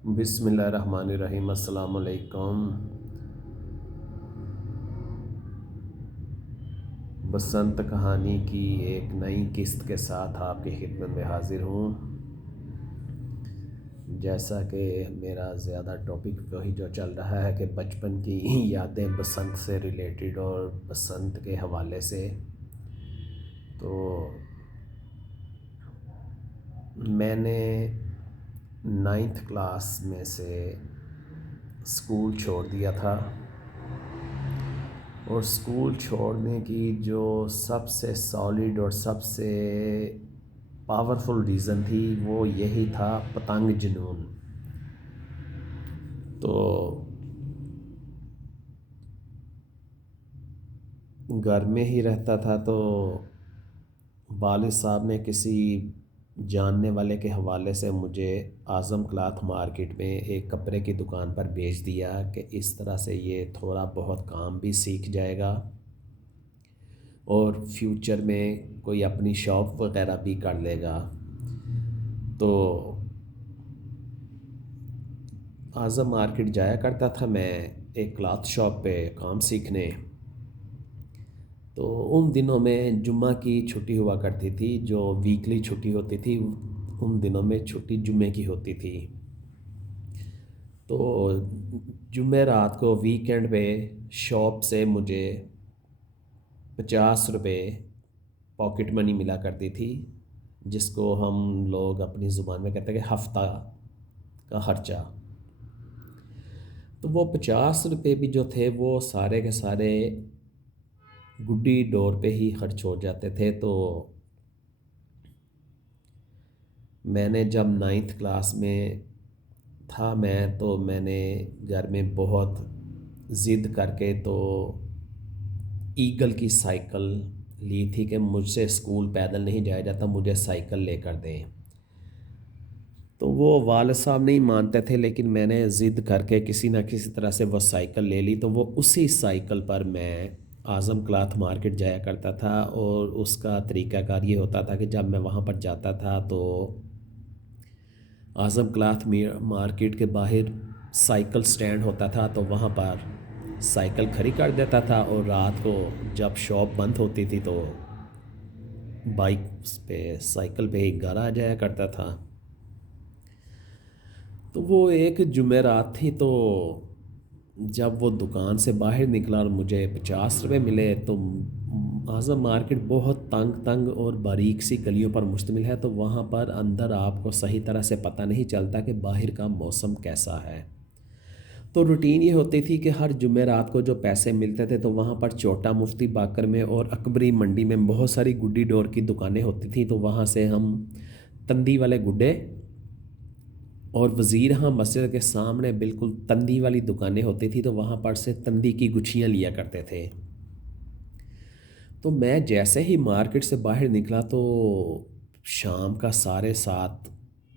बिस्मिल्लाहिर्रहमानिर्रहीम। अस्सलाम वालेकुम। बसंत कहानी की एक नई किस्त के साथ आपकी खिदमत में हाजिर हूँ। जैसा कि मेरा ज़्यादा टॉपिक वही जो चल रहा है कि बचपन की यादें बसंत से रिलेटेड और बसंत के हवाले से। तो मैंने नाइन्थ क्लास में से स्कूल छोड़ दिया था, और स्कूल छोड़ने की जो सबसे सॉलिड और सबसे पावरफुल रीज़न थी वो यही था, पतंग जुनून। तो घर में ही रहता था, तो वालिद साहब ने किसी जानने वाले के हवाले से मुझे आज़म क्लॉथ मार्केट में एक कपड़े की दुकान पर भेज दिया कि इस तरह से ये थोड़ा बहुत काम भी सीख जाएगा और फ्यूचर में कोई अपनी शॉप वगैरह भी कर लेगा। तो आज़म मार्केट जाया करता था मैं एक क्लॉथ शॉप पे काम सीखने। तो उन दिनों में जुम्मा की छुट्टी हुआ करती थी, जो वीकली छुट्टी होती थी। उन दिनों में छुट्टी जुम्मे की होती थी। तो जुम्मे रात को वीकेंड पे शॉप से मुझे 50 रुपये पॉकेट मनी मिला करती थी, जिसको हम लोग अपनी ज़ुबान में कहते हैं कि हफ्ता का खर्चा। तो वो 50 रुपये भी जो थे वो सारे के सारे गुड्डी डोर पे ही खर्च हो जाते थे। तो मैंने जब नाइन्थ क्लास में था मैं, तो मैंने घर में बहुत ज़िद करके तो ईगल की साइकिल ली थी कि मुझसे स्कूल पैदल नहीं जाया जाता, मुझे साइकिल लेकर दें। तो वो वालिद साहब नहीं मानते थे, लेकिन मैंने ज़िद करके किसी न किसी तरह से वो साइकिल ले ली। तो वो उसी साइकिल पर मैं आज़म क्लॉथ मार्केट जाया करता था, और उसका तरीक़ाकार ये होता था कि जब मैं वहाँ पर जाता था तो आज़म क्लॉथ मार्केट के बाहर साइकिल स्टैंड होता था, तो वहाँ पर साइकिल खड़ी कर देता था, और रात को जब शॉप बंद होती थी तो बाइक पे साइकिल पे ही घर आ जाया करता था। तो वो एक जुमेरात थी, तो जब वो दुकान से बाहर निकला और मुझे 50 रुपये मिले, तो आज़म मार्केट बहुत तंग तंग और बारीक सी गलियों पर मुश्तमिल है, तो वहाँ पर अंदर आपको सही तरह से पता नहीं चलता कि बाहर का मौसम कैसा है। तो रूटीन ये होती थी कि हर जुमेरात को जो पैसे मिलते थे, तो वहाँ पर छोटा मुफ्ती बाकर में और अकबरी मंडी में बहुत सारी गुड्डी डोर की दुकानें होती थी। तो वहाँ से हम तंदी वाले गुड्डे, और वज़ीर हाँ मस्जिद के सामने बिल्कुल तंदी वाली दुकानें होती थी, तो वहाँ पर से तंदी की गुच्छियाँ लिया करते थे। तो मैं जैसे ही मार्केट से बाहर निकला, तो शाम का 7:30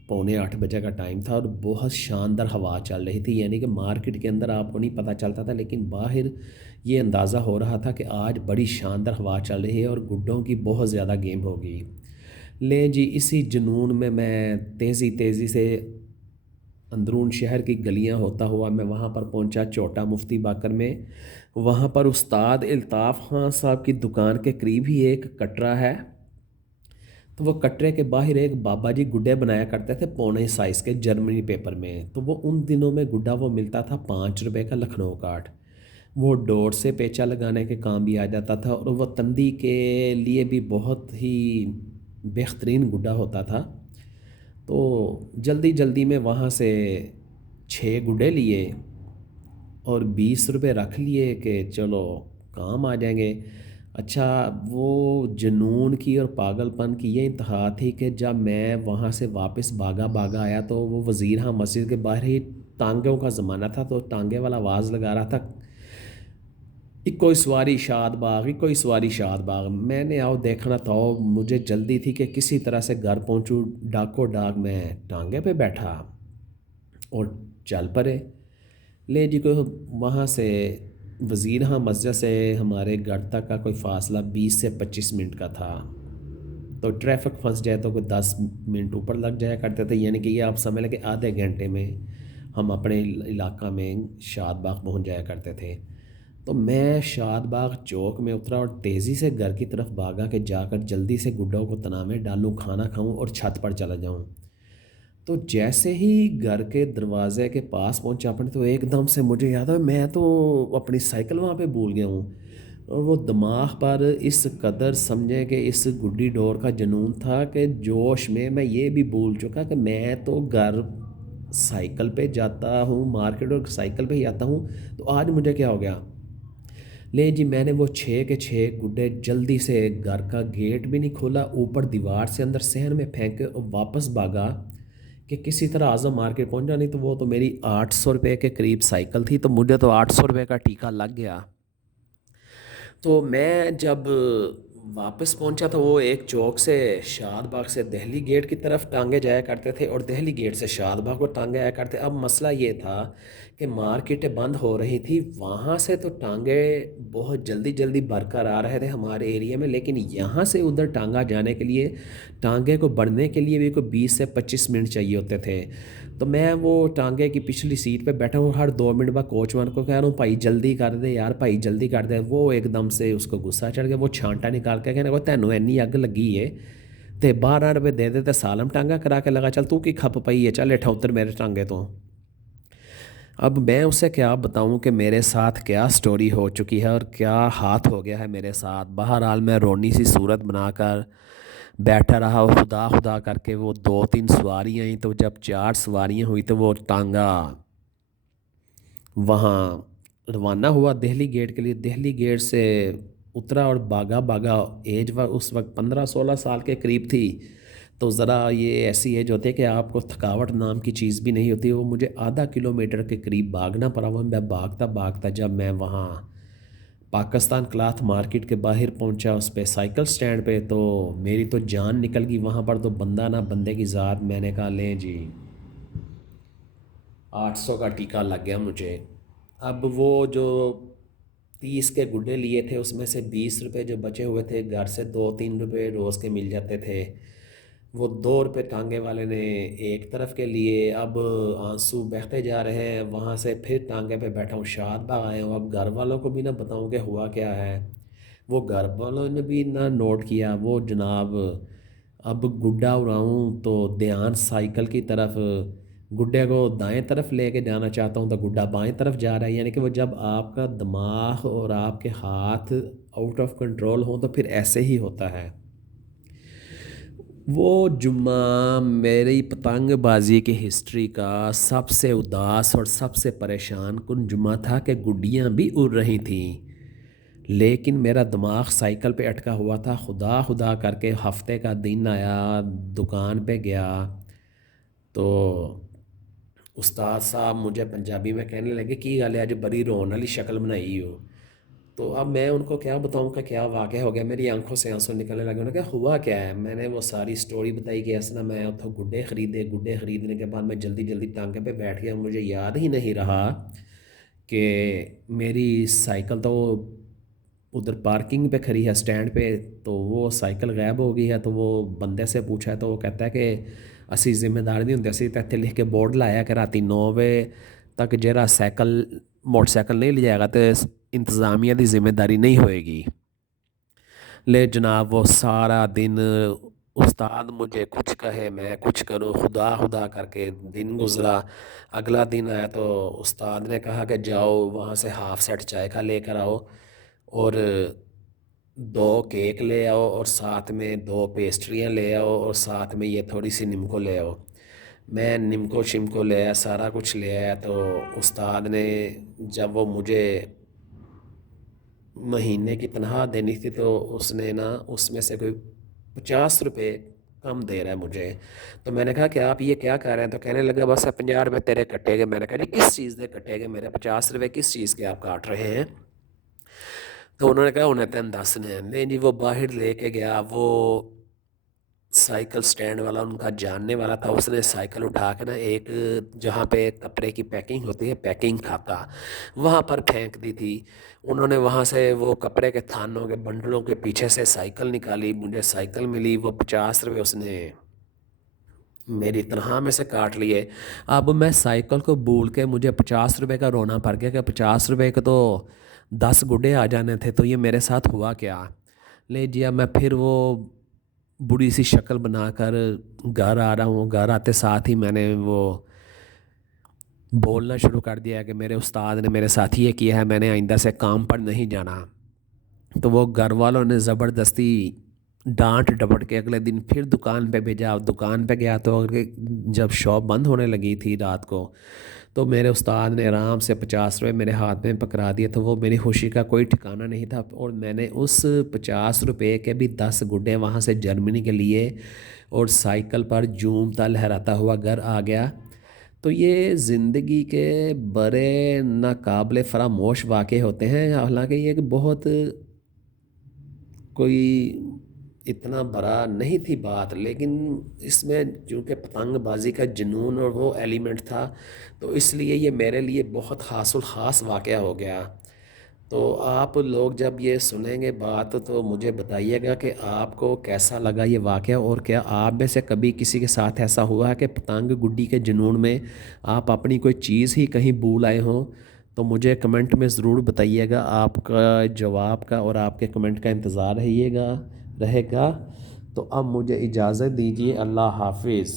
पौने 8 बजे का टाइम था, और बहुत शानदार हवा चल रही थी। यानी कि मार्केट के अंदर आपको नहीं पता चलता था, लेकिन बाहर ये अंदाज़ा हो रहा था कि आज बड़ी शानदार हवा चल रही है और गुड्डों की बहुत ज़्यादा गेम होगी। ले जी, इसी जुनून में मैं तेज़ी तेज़ी से अंदरून शहर की गलियां होता हुआ मैं वहाँ पर पहुँचा, छोटा मुफ्ती बाकर में। वहाँ पर उस्ताद अल्ताफ़ खां साहब की दुकान के करीब ही एक कटरा है। तो वो कटरे के बाहर एक बाबा जी गुड्डे बनाया करते थे पौने साइज़ के, जर्मनी पेपर में। तो वो उन दिनों में गुड्डा वो मिलता था 5 रुपये का, लखनऊ काट। वो डोर से पेचा लगाने के काम भी आ जाता था, और वो तंदी के लिए भी बहुत ही बेहतरीन गुड्डा होता था। तो जल्दी जल्दी में वहाँ से 6 गुड्डे लिए और 20 रुपये रख लिए कि चलो काम आ जाएंगे। अच्छा, वो जुनून की और पागलपन की ये इंतहा थी कि जब मैं वहाँ से वापस भागा भागा आया, तो वो वज़ीर हाँ मस्जिद के बाहर ही टांगों का ज़माना था, तो टांगे वाला आवाज़ लगा रहा था, इक्को सवारी शाद बाग, इक्को सवारी शाद बाग। मैंने आओ देखना था, मुझे जल्दी थी कि किसी तरह से घर पहुंचूं। डाको डाक मैं टांगे पे बैठा और चल पड़े। ले जी को वहाँ से वज़ीर हाँ मस्जिद से हमारे घर तक का कोई फ़ासला 20 से 25 मिनट का था। तो ट्रैफिक फंस जाए तो कोई 10 मिनट ऊपर लग जाया करते थे, यानी कि ये आप समझ लें कि आधे घंटे में हम अपने इलाका में शाद बाग पहुँच जाया करते थे। तो मैं शाद बाग चौक में उतरा और तेज़ी से घर की तरफ भागा कि जाकर जल्दी से गुड्डों को तना में डालूँ, खाना खाऊँ और छत पर चला जाऊँ। तो जैसे ही घर के दरवाजे के पास पहुंचा अपने, तो एकदम से मुझे याद है मैं तो अपनी साइकिल वहाँ पे भूल गया हूँ। और वो दिमाग पर इस कदर समझे कि इस गुड्डी डोर का जुनून था कि जोश में मैं ये भी भूल चुका कि मैं तो घर साइकिल पे जाता हूँ मार्केट और साइकिल पे ही आता हूँ। तो आज मुझे क्या हो गया, ले जी मैंने वो छः के छः गुड्डे जल्दी से घर का गेट भी नहीं खोला, ऊपर दीवार से अंदर सहन में फेंक के और वापस भागा कि किसी तरह आज़म मार्केट पहुंच जा। नहीं तो वो तो मेरी 800 रुपये के करीब साइकिल थी, तो मुझे तो 800 रुपये का टीका लग गया। तो मैं जब वापस पहुंचा तो वो एक चौक से शाद बाग से दिल्ली गेट की तरफ टांगे जाया करते थे और दिल्ली गेट से शाद बाग को टांगे आया करते। अब मसला ये था कि मार्केटें बंद हो रही थी, वहाँ से तो टांगे बहुत जल्दी जल्दी भरकर आ रहे थे हमारे एरिया में, लेकिन यहाँ से उधर टांगा जाने के लिए, टांगे को बढ़ने के लिए भी कोई 20 से 25 मिनट चाहिए होते थे। तो मैं वो टांगे की पिछली सीट पे बैठा हूँ, हर 2 मिनट बाद कोचमैन को कह रहा हूँ भाई जल्दी कर दे यार, भाई जल्दी कर दे। वो एकदम से उसको गुस्सा चढ़ गया, वो छांटा निकाल के कहने को तेनू इन्नी अग लगी है ते 12 रुपये दे दे ते सालम टांगा करा के लगा, चल तू की खप पई है, चल हेठा उतर मेरे टांगे तो। अब मैं उसे क्या बताऊं कि मेरे साथ क्या स्टोरी हो चुकी है और क्या हाथ हो गया है मेरे साथ। बहरहाल मैं रोनी सी सूरत बनाकर बैठा रहा और खुदा खुदा करके वो 2-3 सवारियाँ आई, तो जब 4 सवारियाँ हुई तो वो टांगा वहाँ रवाना हुआ दिल्ली गेट के लिए। दिल्ली गेट से उतरा और भागा भागा, एज उस वक्त 15-16 साल के करीब थी। तो ज़रा ये ऐसी एज होती है कि आपको थकावट नाम की चीज़ भी नहीं होती। वो मुझे आधा किलोमीटर के करीब भागना पड़ा। हुआ मैं भागता भागता जब मैं वहाँ पाकिस्तान क्लॉथ मार्केट के बाहर पहुंचा, उस पे साइकिल स्टैंड पे, तो मेरी तो जान निकल गई वहाँ पर। तो बंदा ना बंदे की ज़ात, मैंने कहा लें जी 800 का टीका लग गया मुझे। अब वो जो 30 के गुड्डे लिए थे उसमें से 20 रुपये जो बचे हुए थे, घर से 2-3 रुपये रोज़ के मिल जाते थे, वो 2 रुपये टांगे वाले ने एक तरफ के लिए। अब आंसू बहते जा रहे हैं, वहाँ से फिर टांगे पे बैठा हूँ, शाद बाग आया हूँ। अब घर वालों को भी ना बताऊँ कि हुआ क्या है। वो घर वालों ने भी ना नोट किया वो जनाब। अब गुड्डा उड़ाऊँ तो ध्यान साइकिल की तरफ, गुड्डे को दाएं तरफ लेके जाना चाहता हूँ तो गुड्डा बाएं तरफ जा रहा है। यानी कि वो जब आपका दिमाग और आपके हाथ आउट ऑफ कंट्रोल हो तो फिर ऐसे ही होता है। वो जुम्मा मेरी पतंगबाजी की हिस्ट्री का सबसे उदास और सबसे परेशान कुन जुम्मा था कि गुड्डियाँ भी उड़ रही थीं, लेकिन मेरा दिमाग साइकिल पे अटका हुआ था। खुदा खुदा करके हफ्ते का दिन आया, दुकान पे गया तो उस्ताद साहब मुझे पंजाबी में कहने लगे कि गल है अज बड़ी रोन वाली शक्ल बनाई हो। तो अब मैं उनको क्या बताऊं कि क्या वाक़या हो गया, मेरी आंखों से आंसू निकलने लगे। उन्होंने कहा हुआ क्या है। मैंने वो सारी स्टोरी बताई कि ऐसा ना मैं उतो गुड्डे ख़रीदे, गुड्डे ख़रीदने के बाद मैं जल्दी जल्दी टांगे पे बैठ गया। मुझे याद ही नहीं रहा कि मेरी साइकिल तो उधर पार्किंग पे खड़ी है स्टैंड पे, तो वो साइकिल गायब हो गई है। तो वो बंदे से पूछा है तो वो कहता है कि असी जिम्मेदार नहीं होंगे, असी तो इतने लिख के बोर्ड लाया कि राती 9 बजे तक जरा साइकिल मोटरसाइकिल नहीं ले जाएगा तो इंतज़ामिया की जिम्मेदारी नहीं होएगी। ले जनाब वो सारा दिन उस्ताद मुझे कुछ कहे मैं कुछ करूं, खुदा खुदा करके दिन गुज़रा। अगला दिन आया तो उस्ताद ने कहा कि जाओ वहाँ से हाफ़ सेट चाय का लेकर आओ और 2 केक ले आओ और साथ में 2 पेस्ट्रियाँ ले आओ और साथ में ये थोड़ी सी निम्को ले आओ। मैं निम्को शिमको ले आया, सारा कुछ ले आया। तो उस्ताद ने जब वो मुझे महीने की तनख्वाह देनी थी तो उसने ना उसमें से कोई 50 रुपये कम दे रहा है मुझे। तो मैंने कहा कि आप ये क्या कर रहे हैं। तो कहने लगा बस 50 रुपये तेरे कटे गए। मैंने कहा जी किस चीज़ के कटे गए, मेरे 50 रुपये किस चीज़ के आप काट रहे हैं। तो उन्होंने कहा उन्हें तेन दसने नहीं जी। वो बाहर लेके गया, वो साइकिल स्टैंड वाला उनका जानने वाला था, उसने साइकिल उठा के ना एक जहाँ पे कपड़े की पैकिंग होती है, पैकिंग खाता, वहाँ पर फेंक दी थी। उन्होंने वहाँ से वो कपड़े के थानों के बंडलों के पीछे से साइकिल निकाली, मुझे साइकिल मिली। वो 50 रुपये उसने मेरी तनख्वाह में से काट लिए। अब मैं साइकिल को भूल के मुझे 50 रुपये का रोना पड़ गया कि 50 रुपये के तो 10 गुड्डे आ जाने थे, तो ये मेरे साथ हुआ क्या। ले जिया मैं फिर वो बुरी सी शक्ल बनाकर घर आ रहा हूँ। घर आते साथ ही मैंने वो बोलना शुरू कर दिया कि मेरे उस्ताद ने मेरे साथ ये किया है, मैंने आइंदा से काम पर नहीं जाना। तो वो घर वालों ने ज़बरदस्ती डांट डपट के अगले दिन फिर दुकान पे भेजा। दुकान पे गया तो जब शॉप बंद होने लगी थी रात को, तो मेरे उस्ताद ने आराम से 50 रुपये मेरे हाथ में पकड़ा दिए। तो वो मेरी खुशी का कोई ठिकाना नहीं था, और मैंने उस 50 रुपये के भी 10 गुड्डे वहाँ से जर्मनी के लिए और साइकिल पर जूमता लहराता हुआ घर आ गया। तो ये ज़िंदगी के बड़े नाकाबिले फरामोश वाक़े होते हैं। हालांकि ये एक बहुत कोई इतना बड़ा नहीं थी बात, लेकिन इसमें चूँकि पतंगबाजी का जुनून और वो एलिमेंट था, तो इसलिए ये मेरे लिए बहुत ख़ासुल ख़ास वाक़या हो गया। तो आप लोग जब ये सुनेंगे बात तो मुझे बताइएगा कि आपको कैसा लगा ये वाक़या, और क्या आप में से कभी किसी के साथ ऐसा हुआ है कि पतंग गुड्डी के जुनून में आप अपनी कोई चीज़ ही कहीं भूल आए हों। तो मुझे कमेंट में ज़रूर बताइएगा। आपका जवाब का और आपके कमेंट का इंतज़ार रहेगा। तो अब मुझे इजाज़त दीजिए। अल्लाह हाफिज़।